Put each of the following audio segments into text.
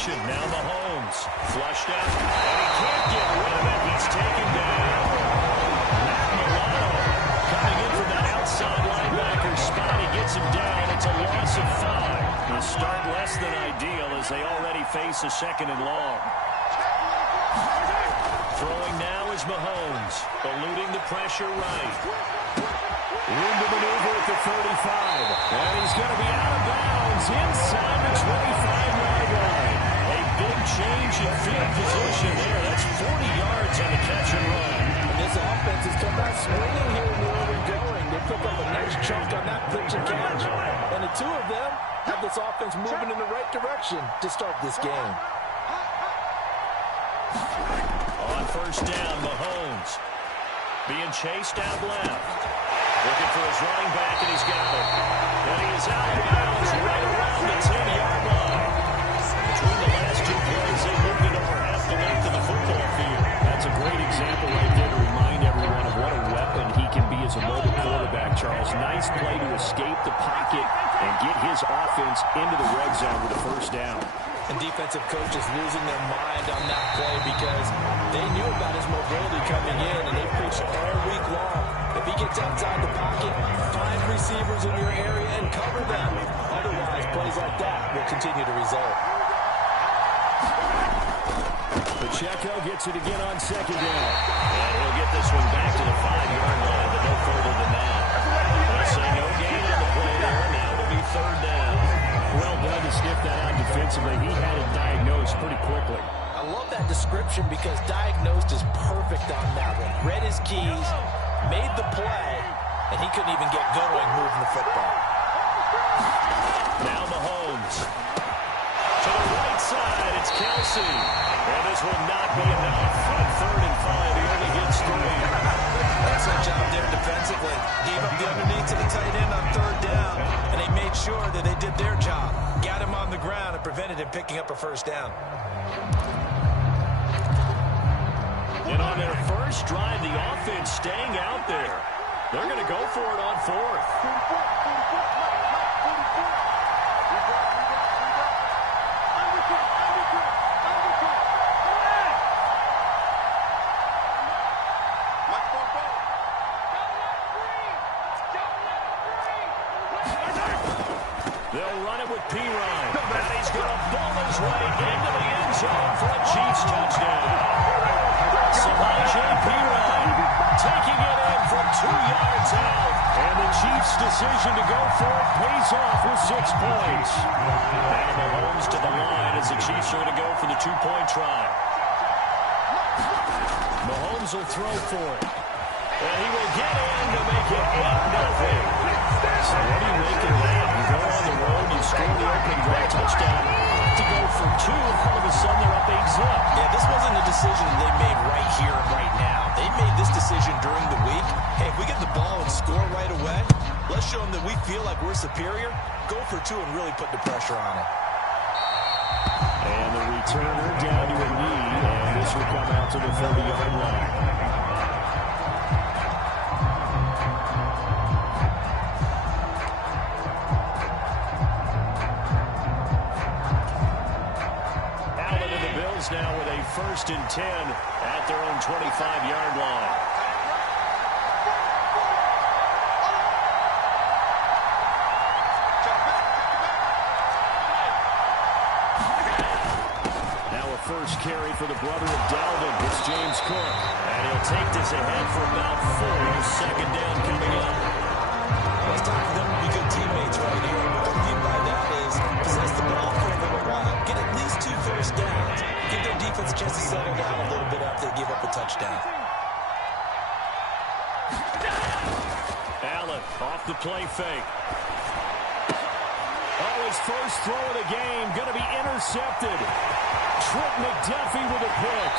action. Now Mahomes. Flushed out. And he can't get rid of it. He's taken down. Coming in from that outside linebacker spot, he gets him down. It's a loss of 5. The start less than ideal as they already face a 2nd and long. Throwing now is Mahomes, eluding the pressure right. Room to maneuver at the 35. And he's going to be out of bounds inside the 25-yard line. A big change in field position there. That's 40 yards on the catch and run. This offense has come out swinging here in the early going. They pick up a nice chunk on that pitch and catch. And the two of them have this offense moving in the right direction to start this game. On first down, Mahomes being chased out left. Looking for his running back, and he's got it. And he is out of bounds right around the 10-yard line. Between the last two plays, they moved it over half the length of the football field. That's a great example right there to remind everyone of what a weapon he can be as a mobile quarterback, Charles. Nice play to escape the pocket and get his offense into the red zone with a first down. And defensive coaches losing their mind on that play because they knew about his mobility coming in, and they preached all week long. If he gets outside the pocket, find receivers in your area and cover them. Otherwise, plays like that will continue to result. Pacheco gets it again on 2nd down. And he'll get this one back to the 5-yard line, but no further than that. They'll say no gain on the play there. Now it'll be 3rd down. Well done to sniff that out defensively. He had it diagnosed pretty quickly. I love that description because diagnosed is perfect on that one. Read his keys, made the play, and he couldn't even get going moving the football. Now Mahomes. To the right side, it's Kelsey. And this will not be enough. On 3rd and 5, he only gets 3. Excellent job there defensively. Gave up the underneath to the tight end on 3rd down, and they made sure that they did their job. Got him on the ground and prevented him picking up a first down. And on their first drive, the offense staying out there. They're going to go for it on 4th. They'll run it with P. Ryan. And he's going to ball his way into the end zone for a Chiefs touchdown. P. Ryan taking it in from 2 yards out. And the Chiefs' decision to go for it pays off with 6 points. Now Mahomes to the line as the Chiefs are going to go for the 2-point try. Mahomes will throw for it. And he will get in to make it 8-0. So what do you make of that? You go on the road, you score the opening drive touchdown, to go for 2, and all of a sudden they're up 8-0. Yeah, this wasn't a decision they made right here and right now. They made this decision during the week. Hey, if we get the ball and score right away, let's show them that we feel like we're superior. Go for 2 and really put the pressure on it. And the returner down to a knee, and this will come out to the 30-yard line. Now with a 1st and 10 at their own 25-yard line. Now a first carry for the brother of Dalvin. It's James Cook. And he'll take this ahead for about 4. 2nd down coming up. It's time for them to be good teammates right here. What I mean by that is possess the ball for a little while. Get at least 2 first downs. Give their defense a chance to settle down a little bit after they give up a touchdown. Allen off the play fake. Oh, his first throw of the game going to be intercepted. Trent McDuffie with a pick.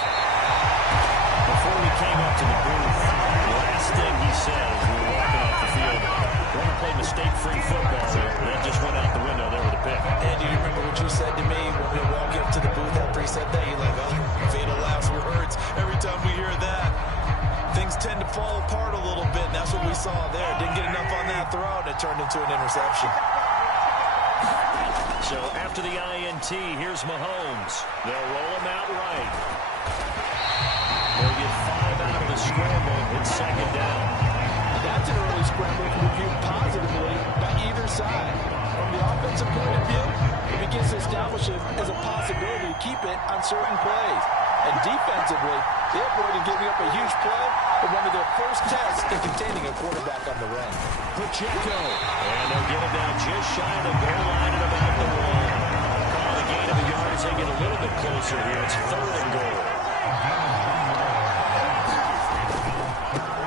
Before we came up to the booth, the last thing he said as we were walking off the field, we're going to play mistake-free football. That just went out the window there with a pick. And do you remember what you said to me when we were walking up to the booth after he said that? You're like, oh, fatal last words. Every time we hear that, things tend to fall apart a little bit, and that's what we saw there. Didn't get enough on that throw, and it turned into an interception. So after the INT, here's Mahomes. They'll roll him out right. They'll get 5 out of the scramble. It's second down. That's an early scramble to be viewed positively by either side. From the offensive point of view, it begins to establish it as a possibility to keep it on certain plays. And defensively, they avoided giving up a huge play in one of their first tests in containing a quarterback on the run. Pacheco. And they'll get him down just shy of the goal line at about the 1. Call the gain of a yard as they get a little bit closer here. It's 3rd and goal.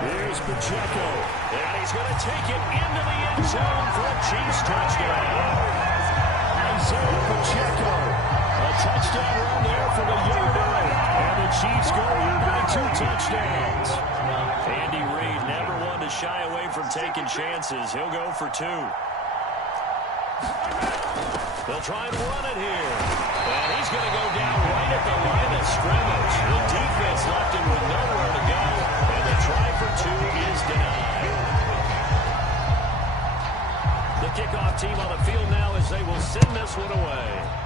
Here's Pacheco. And he's going to take it into the end zone for a Chiefs touchdown. Isaiah Pacheco. A touchdown run there for the Yarder. And the Chiefs go here by 2 touchdowns. Andy Reid never one to shy away from taking chances. He'll go for 2. They'll try and run it here. And he's going to go down right at the line of scrimmage. The defense left him with nowhere to go. And the try for 2 is denied. The kickoff team on the field now as they will send this one away.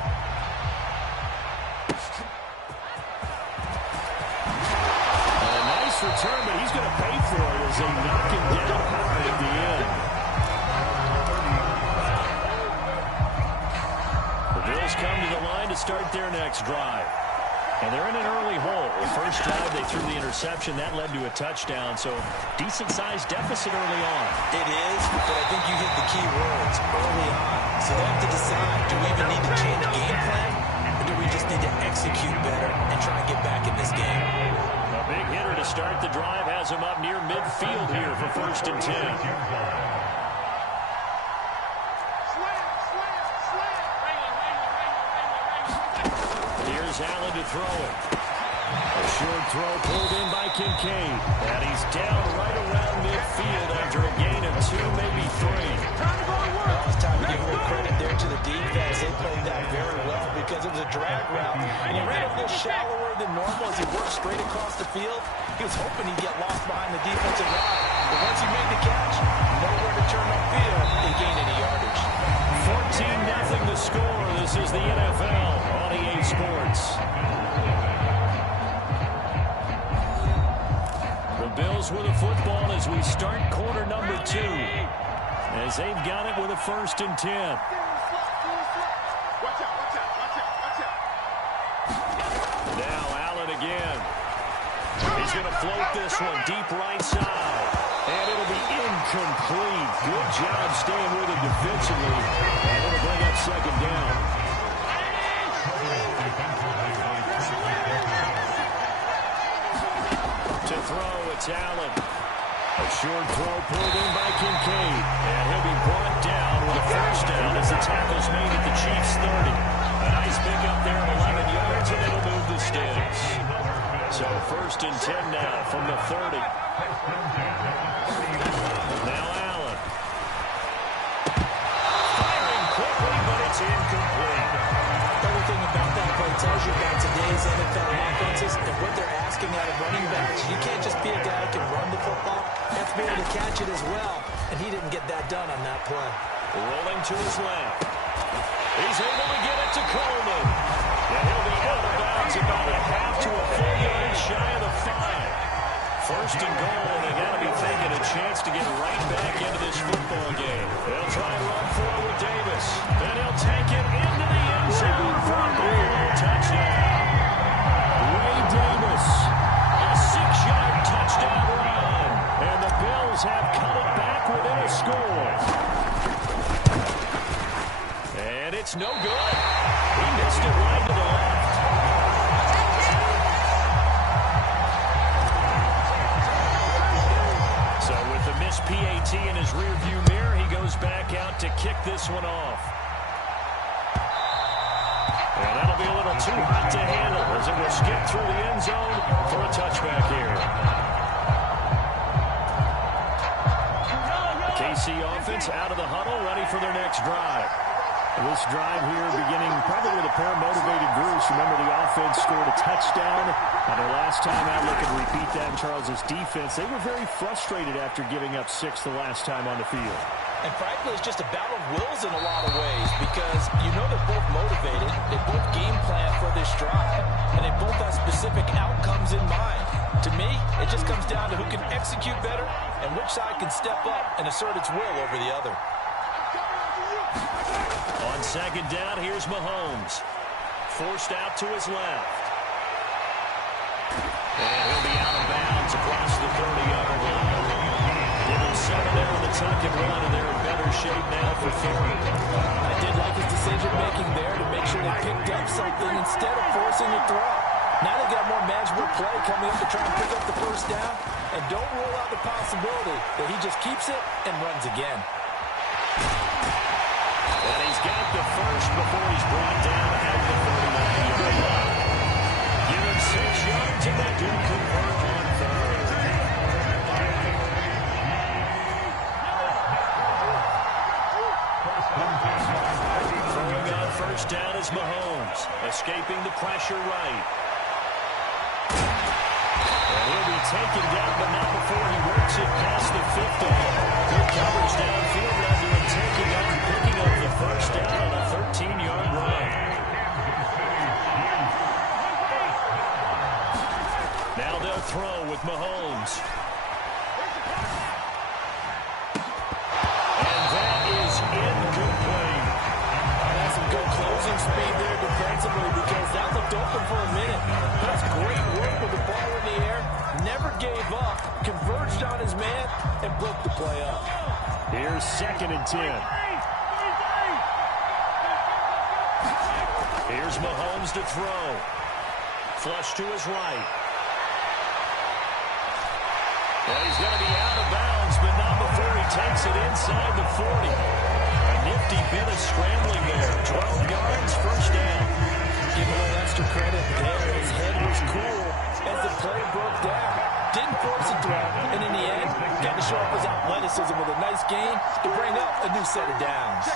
Return, but he's going to pay for it as they knock him down hard at the end. The Bills come to the line to start their next drive. And they're in an early hole. The first drive, they threw the interception. That led to a touchdown, so decent-sized deficit early on. It is, but I think you hit the key words early on. So they have to decide, do we even need to change game plan, or do we just need to execute better and try and get back in this game? Big hitter to start the drive has him up near midfield here for 1st and 10. Here's Allen to throw it. A short throw pulled in by Kincaid. And he's down right around midfield after a gain of 2, maybe 3. Well, it's time to give a little credit there to the defense. They played that very well because it was a drag route. And he ran a little shallower than normal as he worked straight across the field. He was hoping he'd get lost behind the defensive line. But once he made the catch, nowhere to turn upfield to gain any yardage. 14-0 the score. This is the NFL on EA Sports. The Bills with a football as we start quarter number 2. As they've got it with a 1st and 10. Now Allen again. He's going to float this one deep right side. And it'll be incomplete. Good job staying with it defensively. And it'll bring up 2nd down. To throw, it's Allen. A short throw pulled in by Kincaid. And he'll be brought down with a 1st down as the tackle's made at the Chiefs' 30. A nice pickup there of 11 yards, and it'll move the sticks. So 1st and 10 now from the 30. Now Allen. Firing quickly, but it's incomplete. Everything about that play tells you about today's NFL offenses and what they're asking out of running backs. You can't just be a guy who can run the football. You have to be able to catch it as well. And he didn't get that done on that play. Rolling to his left. He's able to get it to Coleman. And he'll be out of bounds about a half to a full yard shy of the 5. 1st and goal, and they got to be thinking a chance to get right back into this football game. They'll try and run forward with Davis. Then he'll take it into the end zone for a goal touchdown. Ray Davis, a 6-yard touchdown run. And the Bills have cut it back within a score. And it's no good. He missed it right to the left. So with the missed PAT in his rearview mirror, he goes back out to kick this one off. And that'll be a little too hot to handle as it will skip through the end zone for a touchback here. KC offense out of the huddle, ready for their next drive. This drive here beginning probably with a pair of motivated groups. Remember, the offense scored a touchdown. And their last time out, looking to repeat that in Charles's defense. They were very frustrated after giving up 6 the last time on the field. And frankly, it's just a battle of wills in a lot of ways because you know they're both motivated, they both game plan for this drive, and they both have specific outcomes in mind. To me, it just comes down to who can execute better and which side can step up and assert its will over the other. On second down, here's Mahomes. Forced out to his left. And he'll be out of bounds across the 30-yard line. Give him 7 there on the tuck and run, and they're in better shape now for third. I did like his decision-making there to make sure they picked up something instead of forcing a throw. Now they got more manageable play coming up to try and pick up the first down, and don't rule out the possibility that he just keeps it and runs again. And he's got the first before he's brought down at the 39-yard line. Give him 6 yards, and they do convert on third. Throwing on first down is Mahomes, escaping the pressure right. And he'll be taken down, but not before he works it past the 50. Good coverage downfield, led to him taking up and picking up the first down on a 13-yard run. Now they'll throw with Mahomes. And that is incomplete. That's some good closing speed there defensively because that looked open for a minute. That's great work with the ball in the air. Never gave up, converged on his man, and broke the play up. Here's 2nd and 10. Here's Mahomes to throw. Flush to his right. Well, he's going to be out of bounds, but not before he takes it inside the 40. A nifty bit of scrambling there. 12 yards, first down. Give him a little extra credit there. His head was cool as the play broke down. Didn't force a throw, and in the end, got to show off his athleticism with a nice gain to bring up a new set of downs.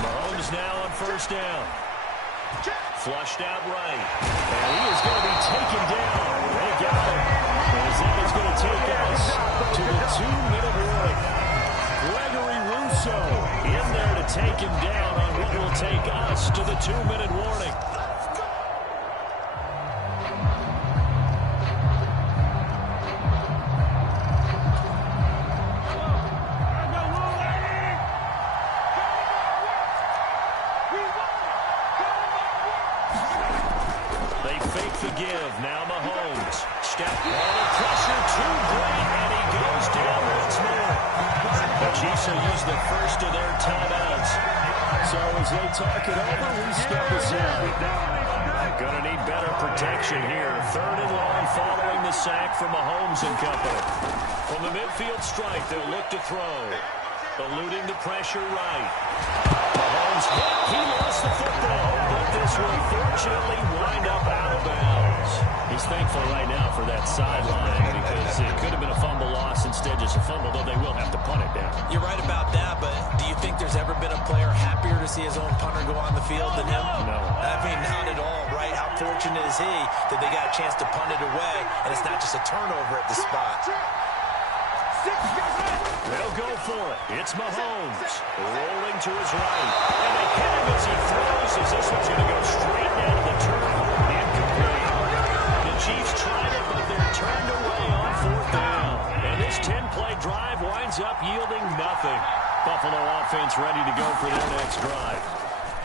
Mahomes now on first down. Flushed out right. And he is going to be taken down. They got him. As that is going to take us to the 2-minute warning. Gregory Rousseau in there to take him down on what will take us to the 2-minute warning. They fake the give. Now Mahomes. Step on the pressure. Too great. And he goes down once more. The Chiefs will use the first of their timeouts. So as they talk it over, we step aside. Gonna need better protection here. 3rd and long following the sack from Mahomes and company. From the midfield strike, they'll look to throw. Eluding the pressure right. Mahomes hit. He lost the football, but this will fortunately wind up out of bounds. He's thankful right now for that sideline because it could have been a fumble loss, instead just a fumble, though they will have to punt it down. You're right about that, but do you think there's ever been a player happier to see his own punter go on the field than him? No. I mean, not at all, right? How fortunate is he that they got a chance to punt it away, and it's not just a turnover at the spot. They'll go for it. It's Mahomes rolling to his right. And they hit him as he throws as this one's going to go straight down to the turf. Incomplete. The Chiefs tried it, but they're turned away on 4th down. And this 10-play drive winds up yielding nothing. Buffalo offense ready to go for their next drive.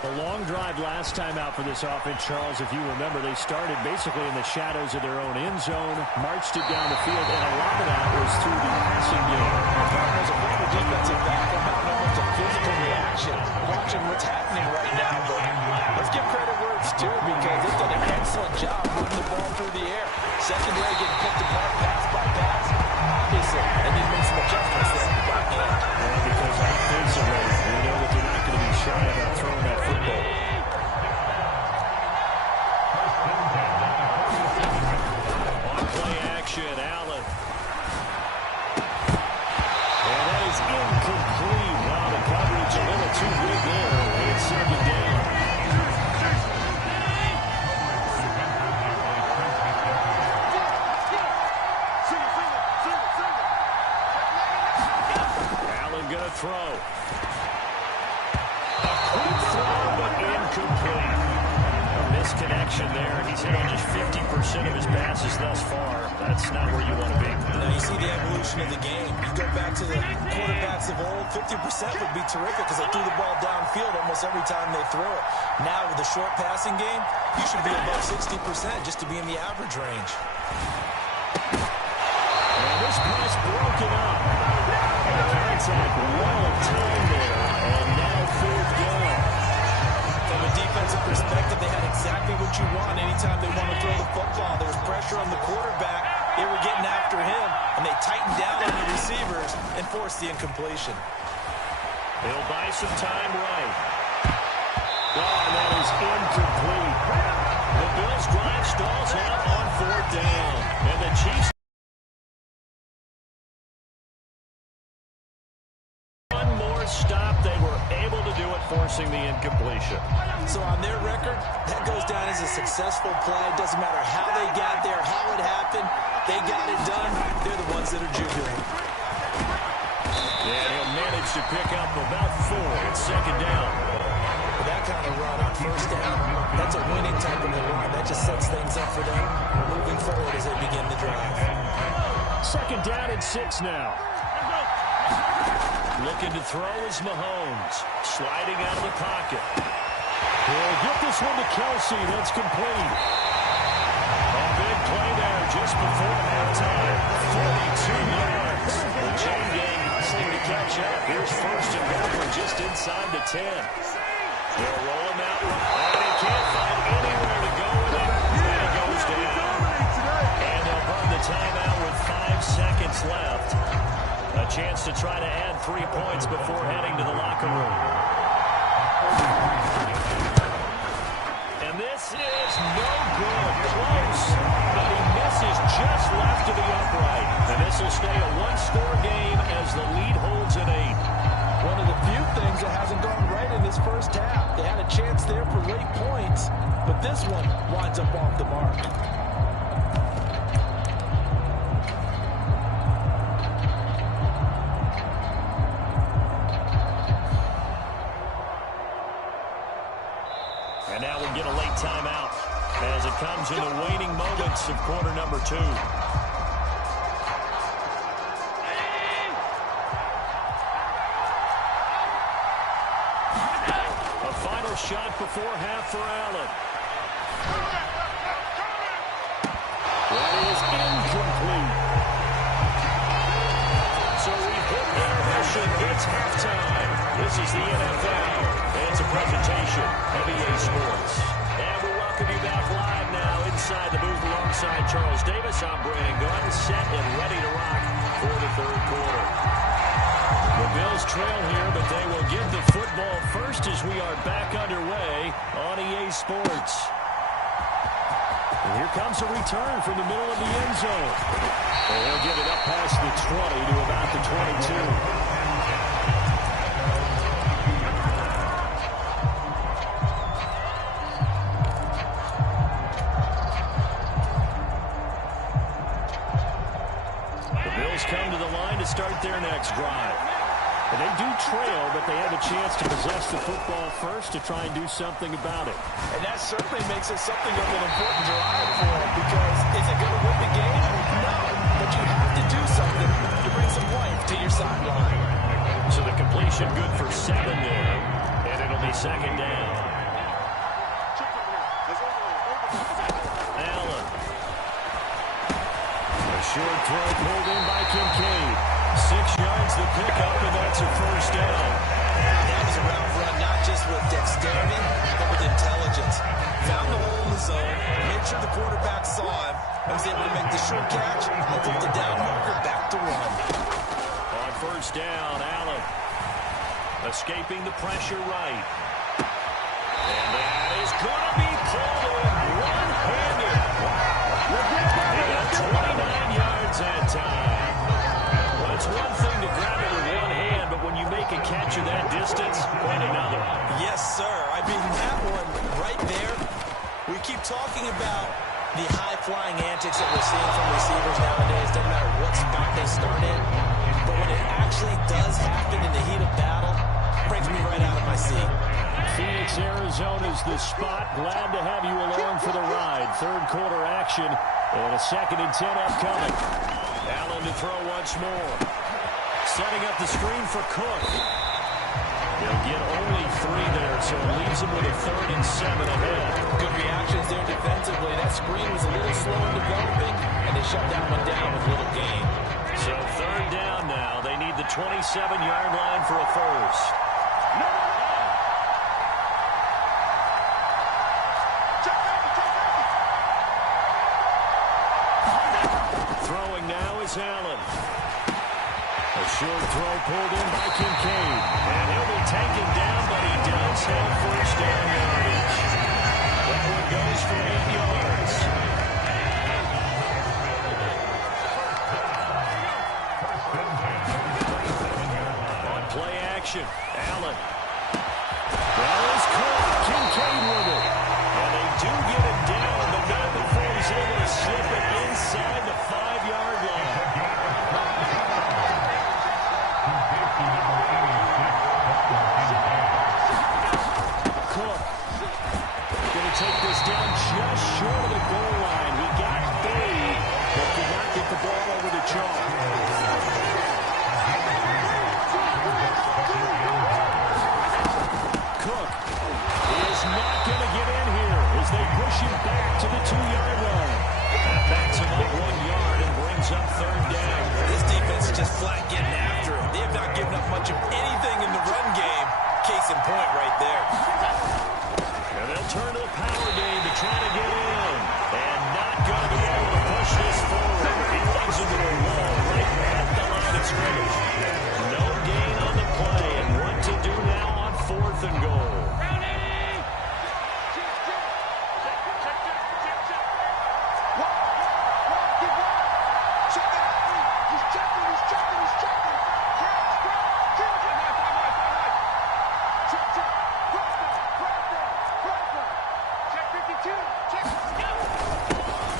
A long drive last time out for this offense, Charles. If you remember, they started basically in the shadows of their own end zone, marched it down the field, and a lot of that was through the passing game. As a former defensive back, I'm not almost a physical reaction watching what's happening right now, but let's give credit where it's due because they've done an excellent job moving the ball through the air. Secondary getting picked apart pass by pass, obviously, and they've made some adjustments there at the back end. Because offensively, we know that they're not going to be shy about throwing that football. On play action, Allen. And that is incomplete. Wow, the coverage a little too big there. It's 2nd down. Allen going to throw. A quick throw, but incomplete. A misconnection there. He's hit on just 50% of his passes thus far. That's not where you want to be. Now you see the evolution of the game. You go back to the quarterbacks of old, 50% would be terrific because they threw the ball downfield almost every time they throw it. Now with the short passing game, you should be above 60% just to be in the average range. And this pass broken up. Contact well timed there, and now fourth down. From a defensive perspective, they had exactly what you want anytime they want to throw the football. There was pressure on the quarterback. They were getting after him, and they tightened down on the receivers and forced the incompletion. They'll buy some time right. Oh, and that is incomplete. The Bills' drive stalls out on fourth down, and the Chiefs stop. They were able to do it, forcing the incompletion. So on their record, that goes down as a successful play. Doesn't matter how they got there, how it happened. They got it done. They're the ones that are jubilant. Yeah, he'll manage to pick up about 4 at second down. With that kind of run on first down, that's a winning type of a run. That just sets things up for them moving forward as they begin the drive. Second down and 6 now. Looking to throw is Mahomes. Sliding out of the pocket. He'll get this one to Kelsey. That's complete. A big play there just before halftime. 42 yards. The chain gang hustling to catch up. Here's first and goal from just inside the 10. They'll roll him out. And he can't find anywhere to go with it. And it goes down. And they'll burn the timeout with 5 seconds left. A chance to try to add 3 points before heading to the locker room. And this is no good. Close. But he misses just left to the upright. And this will stay a one-score game as the lead holds at 8. One of the few things that hasn't gone right in this first half. They had a chance there for late points, but this one winds up off the mark. And now we get a late timeout as it comes in the waning moments of quarter number 2. A final shot before half for Allen. That is incomplete. So we hit intermission. It's halftime. This is the NFL. It's a presentation of EA Sports. And we welcome you back live now inside the booth alongside Charles Davis. I'm Brandon Gunn, set and ready to rock for the third quarter. The Bills trail here, but they will give the football first as we are back underway on EA Sports. And here comes a return from the middle of the end zone. And he'll get it up past the 20 to about the 22. Come to the line to start their next drive. And they do trail, but they have a chance to possess the football first to try and do something about it. And that certainly makes it something of an important drive for them, because is it going to win the game? No, but you have to do something to bring some life to your sideline. So the completion good for 7 there, and it'll be second down. Allen. Short throw pulled in by Kincaid. 6 yards the pickup, and that's a first down. That was a route run, not just with dexterity, but with intelligence. Found the hole in the zone, made sure the quarterback saw him, and was able to make the short catch, and flip the down marker back to run. On first down, Allen. Escaping the pressure right. And that is going to be pulled in one-handed. Wow. And 29 yards that time. Well, it's one thing to grab it with one hand, but when you make a catch of that distance, quite another. Yes, sir. I mean, that one right there, we keep talking about the high-flying antics that we're seeing from receivers nowadays. Doesn't matter what spot they start in. but when it actually does happen in the heat of battle, it brings me right out of my seat. Phoenix, Arizona's the spot. Glad to have you along for the ride. Third quarter action and a 2nd and 10 upcoming. Allen to throw once more. Setting up the screen for Cook. He'll get only 3 there, so it leaves him with a 3rd and 7 ahead. Good reactions there defensively. That screen was a little slow in developing, and they shut that one down with little gain. So 3rd down now. They need the 27-yard line for a first. Throwing now is Allen. A short throw pulled in by Kincaid. And he'll be taken down, but he does have first down yardage. That one goes for 8 yards. On play action, Allen. That is caught. Kincaid with it. And they do get it down, but not before he's able to slip it inside the 5-yard line. Cook going to take this down just short of the goal line. He got buried, but could not get the ball over the chalk. Cook is not going to get in here as they push him back to the 2-yard line. That backs him up 1 yard and brings up 3rd down. This defense is just flat getting after him. They have not given up much of anything in the run game. Case in point right there. And they'll turn to the power game to try to get in. And not going to be able to push this forward. He runs into a wall right at the line of scrimmage. No gain on the play. And what to do now on 4th and goal.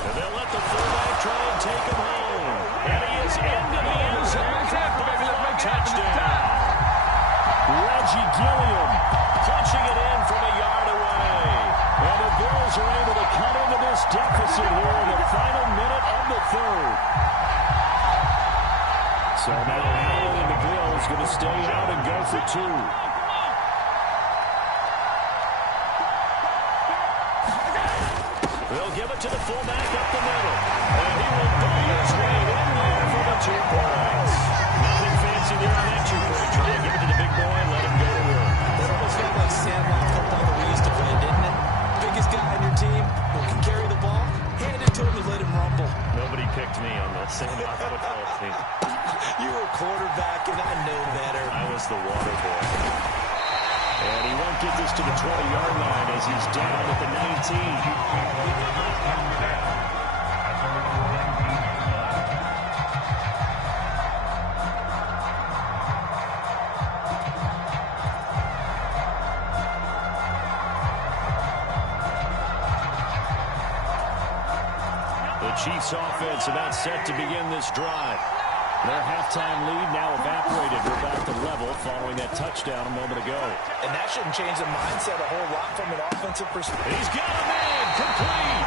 And they'll let the fullback try and take him home. And he is into the end zone for a Buffalo touchdown. Reggie Gilliam punching it in from a yard away. And the Bills are able to cut into this deficit here in the final minute of the 3rd. So now Allen and the Bills going to stay out and go for 2. They'll give it to the fullback up the middle. And he will bang his way in there for the 2 points. Nothing fancy there on that 2-point try. Give it to the big boy and let him go to work. That almost felt like sandlot football that we used to play, didn't it? Biggest guy on your team who can carry the ball, hand it to him and let him rumble. Nobody picked me on the sandlot football team. You were quarterback, and I know better. I was the water boy. And he won't get this to the 20-yard line as he's down at the 19. The Chiefs offense about set to begin this drive. Their halftime lead now evaporated. We're back to level following that touchdown a moment ago. And that shouldn't change the mindset a whole lot from an offensive perspective. He's got a man complete.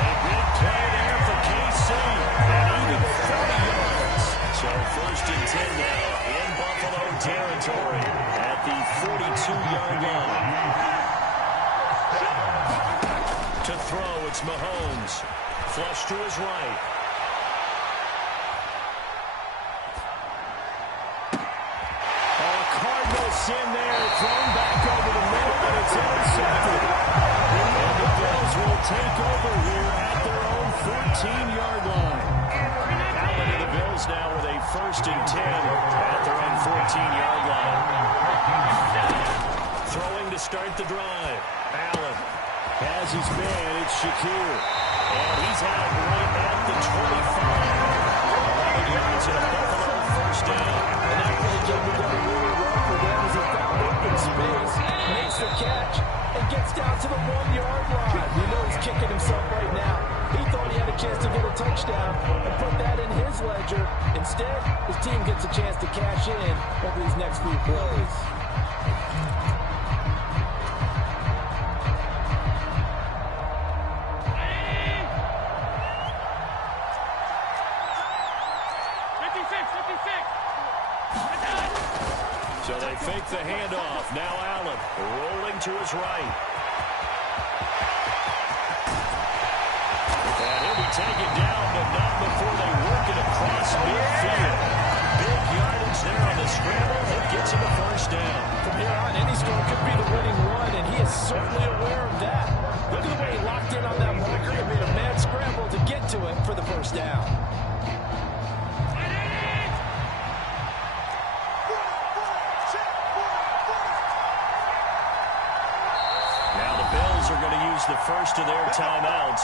A big play there for KC. And even 30 yards. So 1st and 10 now in Buffalo territory at the 42-yard line. To throw, it's Mahomes. Flush to his right. In there, thrown back over the middle, but it's intercepted. And the Bills will take over here at their own 14-yard line. Allen and the Bills now with a 1st and 10 at their own 14-yard line. Throwing to start the drive. Allen has his man. It's Shakir. And he's out right at the 25. 11 yards and a Buffalo 1st down. And that play came together really well for them as he found open space, makes the catch, and gets down to the 1-yard line. You know he's kicking himself right now. He thought he had a chance to get a touchdown and put that in his ledger. Instead, his team gets a chance to cash in over these next few plays. So they fake the handoff. Now Allen rolling to his right. And he'll be taken down, but not before they work it across midfield. Big yardage there on the scramble. It gets him a first down. From here on, any score could be the winning one, and he is certainly aware of that. Look at the way he locked in on that marker and made a mad scramble to get to it for the first down. Are going to use the first of their timeouts.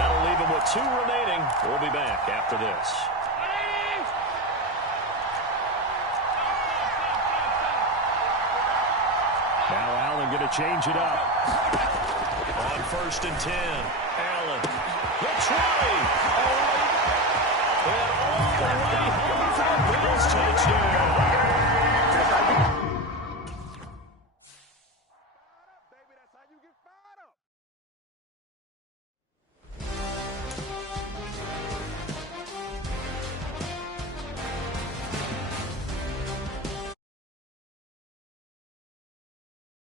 That'll leave them with 2 remaining. We'll be back after this. Now Allen going to change it up. On 1st and 10. Allen. The try. And all the way home.